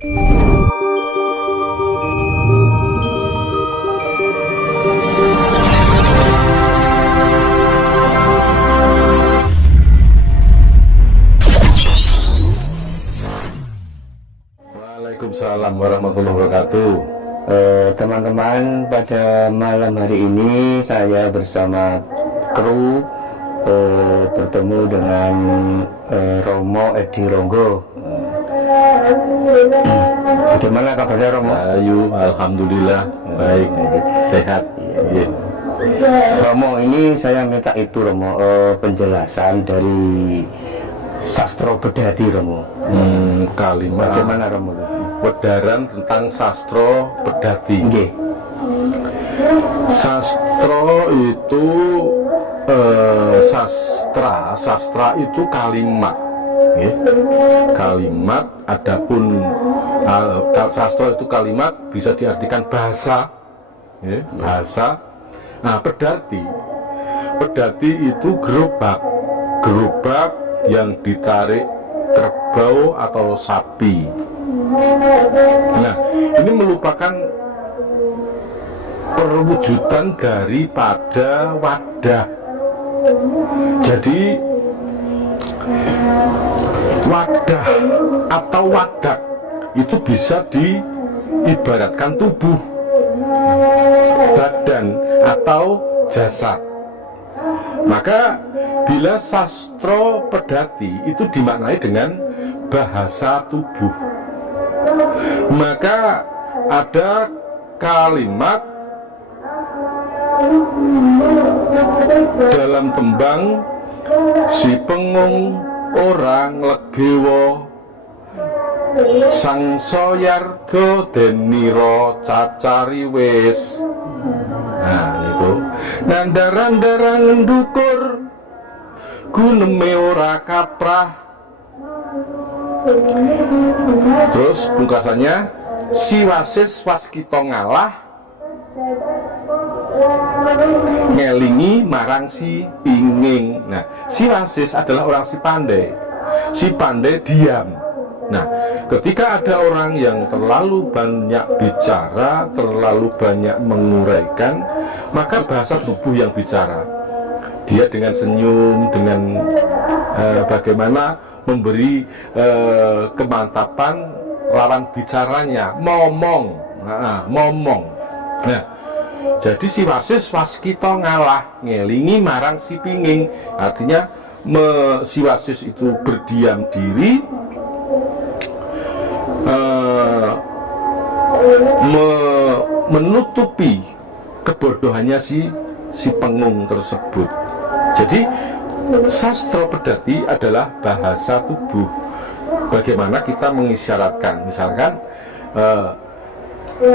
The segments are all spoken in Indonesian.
Waalaikumsalam warahmatullahi wabarakatuh. Teman-teman, pada malam hari ini saya bersama kru bertemu dengan Romo Edi Ronggo. Bagaimana kabarnya Romo? Ayu, alhamdulillah baik, sehat. Ya. Romo, ini saya minta itu Romo, penjelasan dari sastra Bedati Romo. Kalimat Bagaimana Romo? Wedaran tentang sastra Bedati. Nggih. Sastra itu sastra itu kalimat, ya. Kalimat. Adapun sastra itu kalimat bisa diartikan bahasa, ya, bahasa. Nah, pedati itu gerobak yang ditarik kerbau atau sapi. Nah, ini merupakan perwujudan daripada wadah. Jadi wadah atau wadak itu bisa diibaratkan tubuh, badan atau jasad. Maka bila sastra Bedati itu dimaknai dengan bahasa tubuh, maka ada kalimat dalam tembang si pengung orang legewo sang soyardo deniro cacari wis. Nah, niku nandaran-daran ndukur guneme ora kaprah. Terus pungkasannya si wasis waskita ngalah ngelingi marang si pinging. Nah, si wasis adalah orang si pandai diam. Nah, ketika ada orang yang terlalu banyak bicara, terlalu banyak menguraikan, maka bahasa tubuh yang bicara. Dia dengan senyum, dengan bagaimana memberi kemantapan lawan bicaranya, momong. Nah, jadi si wasis waskita ngalah ngelingi marang si pinging. Artinya si wasis itu berdiam diri, menutupi kebodohannya si pengung tersebut. Jadi sastra Bedati adalah bahasa tubuh. Bagaimana kita mengisyaratkan, misalkan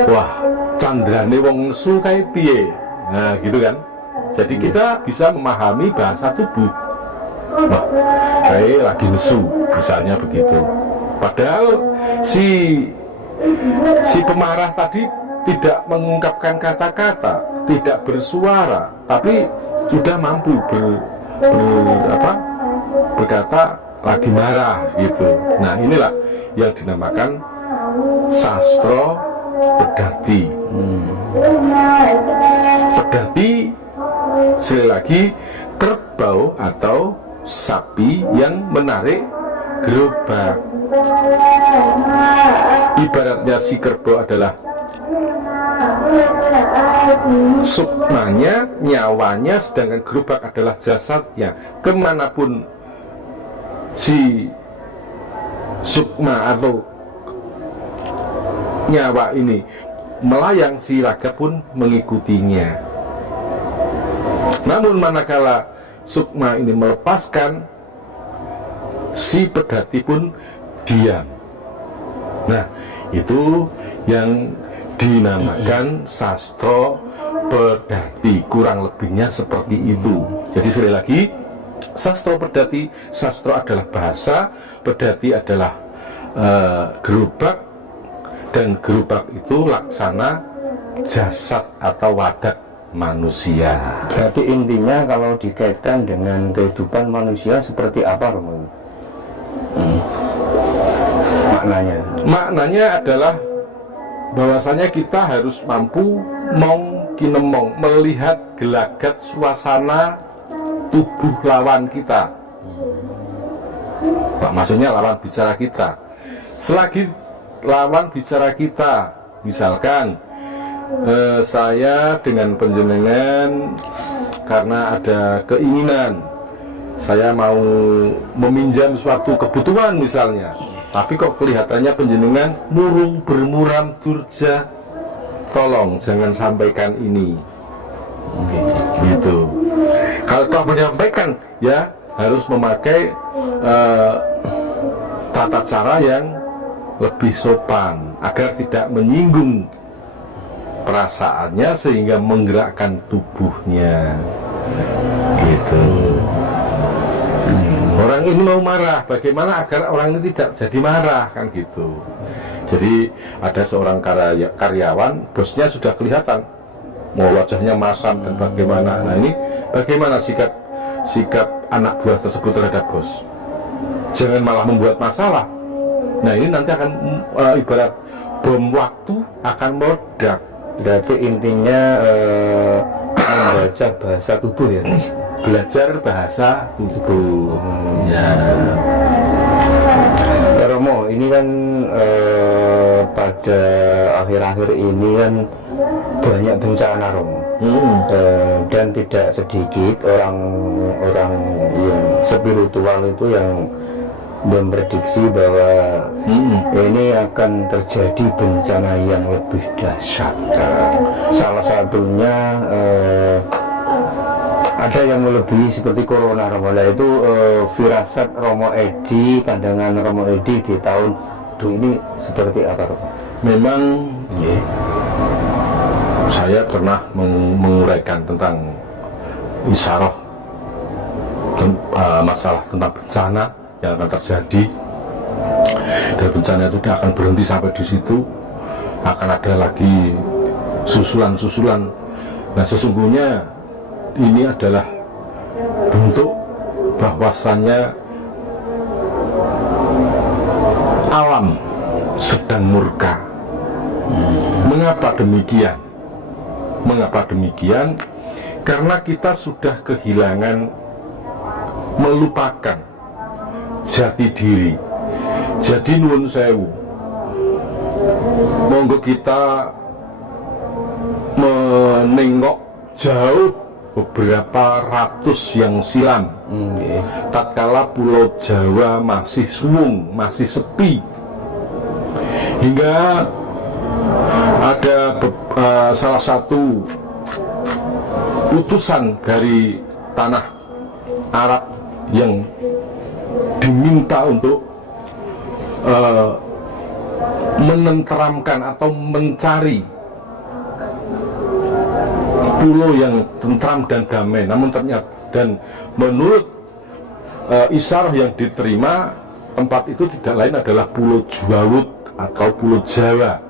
wah, candrane wong nesu kae piye. Nah, gitu kan. Jadi kita bisa memahami bahasa tubuh. Wah, kayak lagi nesu, misalnya begitu. Padahal si pemarah tadi tidak mengungkapkan kata-kata, tidak bersuara, tapi sudah mampu berkata lagi marah gitu. Nah, inilah yang dinamakan sastra Bedati. Bedati sekali lagi kerbau atau sapi yang menarik gerobak. Ibaratnya si kerbau adalah sukmanya, nyawanya, sedangkan gerobak adalah jasadnya. Kemanapun si sukma atau nyawa ini melayang, si raga pun mengikutinya. Namun manakala sukma ini melepaskan, si Bedati pun diam. Nah, itu yang dinamakan sastra Bedati, kurang lebihnya seperti itu. Jadi sekali lagi, sastra Bedati, sastra adalah bahasa, Bedati adalah gerobak, dan gerobak itu laksana jasad atau wadah manusia. Berarti intinya kalau dikaitkan dengan kehidupan manusia seperti apa Romo? maknanya? Maknanya adalah bahwasanya kita harus mampu kinemong melihat gelagat suasana tubuh lawan kita. Maksudnya lawan bicara kita. Selagi lawan bicara kita, misalkan saya dengan panjenengan karena ada keinginan, saya mau meminjam suatu kebutuhan misalnya, tapi kok kelihatannya panjenengan murung bermuram durja, tolong jangan sampaikan ini, gitu. Kalau kau menyampaikan, ya harus memakai tata cara yang lebih sopan agar tidak menyinggung perasaannya sehingga menggerakkan tubuhnya, gitu. Orang ini mau marah, bagaimana agar orang ini tidak jadi marah, kan gitu. Jadi ada seorang karyawan, bosnya sudah kelihatan, mau wajahnya masam dan bagaimana. Nah ini bagaimana sikap anak buah tersebut terhadap bos? Jangan malah membuat masalah. Nah ini nanti akan ibarat bom waktu akan meledak. Berarti intinya membaca bahasa tubuh ya, Belajar bahasa tubuh. Ya. Ya Romo, ini kan pada akhir-akhir ini kan banyak bencana Romo. Dan tidak sedikit orang-orang yang spiritual itu yang memprediksi bahwa ini akan terjadi bencana yang lebih dahsyat. Salah satunya ada yang melebihi seperti corona Romo. Nah itu firasat Romo Edi, pandangan Romo Edi di tahun ini seperti apa Romo? Memang saya pernah menguraikan tentang isyarah masalah tentang bencana yang akan terjadi, dan bencana itu tidak akan berhenti sampai di situ, akan ada lagi susulan-susulan. Nah sesungguhnya ini adalah bentuk bahwasannya alam sedang murka. Mengapa demikian? Mengapa demikian? Karena kita sudah kehilangan, melupakan jati diri. Jadi nuwun sewu, monggo kita menengok jauh beberapa ratus yang silam, tatkala Pulau Jawa masih suwung, masih sepi, hingga ada salah satu utusan dari tanah Arab yang diminta untuk menenteramkan atau mencari pulau yang tentram dan damai. Namun ternyata, dan menurut isyarah yang diterima, tempat itu tidak lain adalah Pulau Juawut atau Pulau Jawa.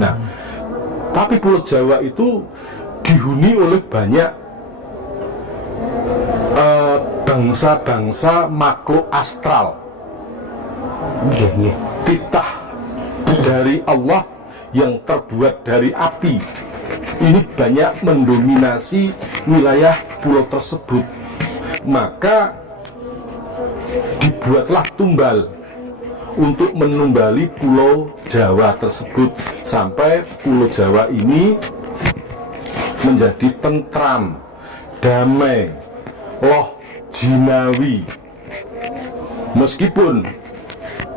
Nah, tapi Pulau Jawa itu dihuni oleh banyak bangsa-bangsa makhluk astral, titah dari Allah yang terbuat dari api. Ini banyak mendominasi wilayah pulau tersebut. Maka dibuatlah tumbal untuk menumbali Pulau Jawa tersebut, sampai Pulau Jawa ini menjadi tentram, damai, loh jinawi. Meskipun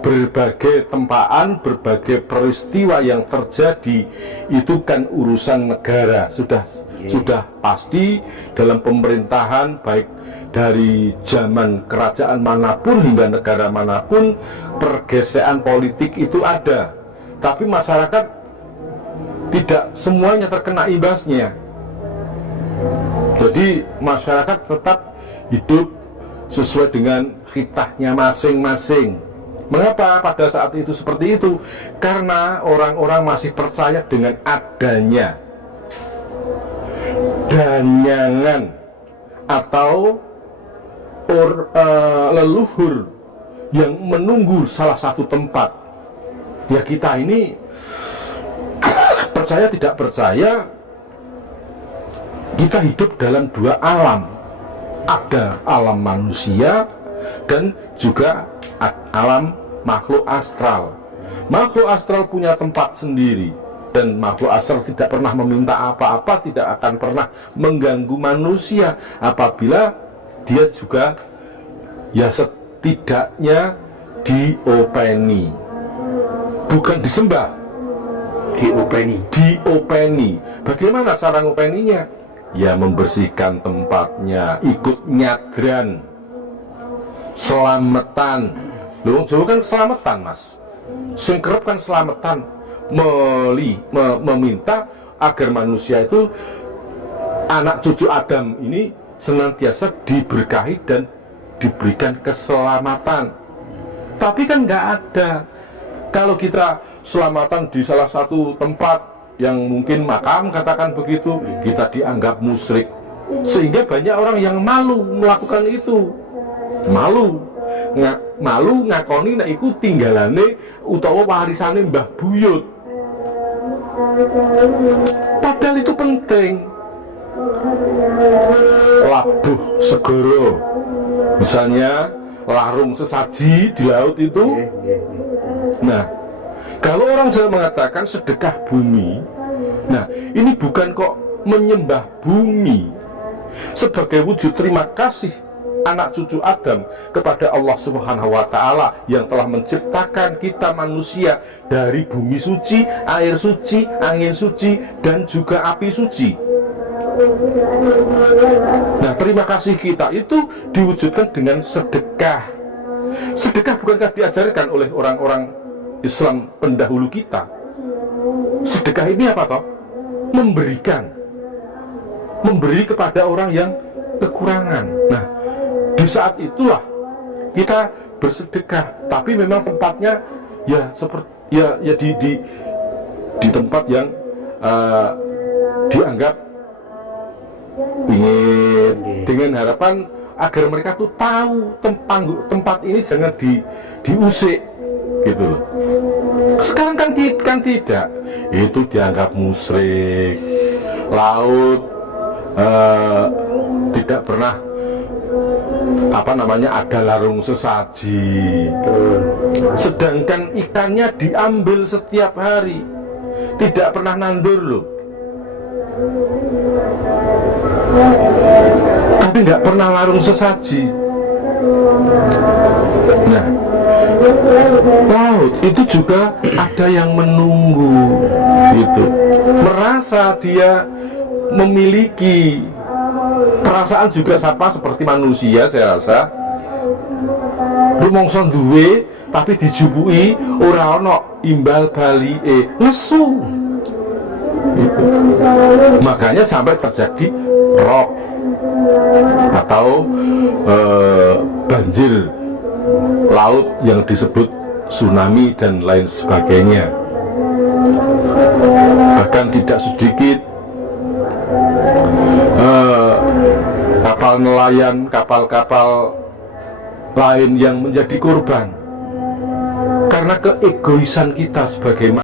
berbagai tempaan, berbagai peristiwa yang terjadi itu kan urusan negara, sudah pasti dalam pemerintahan, baik dari zaman kerajaan manapun hingga negara manapun, pergeseran politik itu ada. Tapi masyarakat tidak semuanya terkena imbasnya. Jadi masyarakat tetap hidup sesuai dengan khitahnya masing-masing. Mengapa pada saat itu seperti itu? Karena orang-orang masih percaya dengan adanya danyangan atau leluhur yang menunggu salah satu tempat. Ya kita ini percaya tidak percaya, kita hidup dalam dua alam. Ada alam manusia dan juga alam makhluk astral. Makhluk astral punya tempat sendiri, dan makhluk astral tidak pernah meminta apa-apa, tidak akan pernah mengganggu manusia apabila dia juga ya setidaknya diopeni, bukan disembah, diopeni. Bagaimana cara ngopeninya? Ya membersihkan tempatnya, ikut nyadran, selamatan. Loh, Jawa kan selamatan, Mas. Sing kerep kan selamatan, meminta agar manusia itu, anak cucu Adam ini senantiasa diberkahi dan diberikan keselamatan. Tapi kan nggak ada. Kalau kita selamatan di salah satu tempat yang mungkin makam, katakan begitu, kita dianggap musyrik, sehingga banyak orang yang malu melakukan itu. Malu ngakoni nek iku tinggalane utawa warisane Mbah Buyut. Padahal itu penting. Labuh segoro, misalnya larung sesaji di laut itu. Nah, kalau orang Jawa mengatakan sedekah bumi, nah ini bukan kok menyembah bumi, sebagai wujud terima kasih anak cucu Adam kepada Allah Subhanahu wa Ta'ala yang telah menciptakan kita manusia dari bumi suci, air suci, angin suci, dan juga api suci. Nah, terima kasih kita itu diwujudkan dengan sedekah. Sedekah bukankah diajarkan oleh orang-orang Islam pendahulu kita? Sedekah ini apa toh? Memberi kepada orang yang kekurangan. Nah, di saat itulah kita bersedekah, tapi memang tempatnya ya seperti ya di tempat yang dianggap ingin, dengan harapan agar mereka tuh tahu tempat ini jangan diusik gitu loh. Sekarang kan tidak, itu dianggap musyrik. Laut tidak pernah ada larung sesaji, sedangkan ikannya diambil setiap hari, tidak pernah nandur loh. Tapi nggak pernah larung sesaji. Nah, laut itu juga ada yang menunggu gitu, merasa dia memiliki perasaan juga sama seperti manusia. Saya rasa rumangsa duwe tapi dijupuki ora ana imbal balike, nesu gitu. Makanya sampai terjadi rob atau banjir laut yang disebut tsunami dan lain sebagainya. Bahkan tidak sedikit kapal nelayan, kapal-kapal lain yang menjadi korban karena keegoisan kita sebagai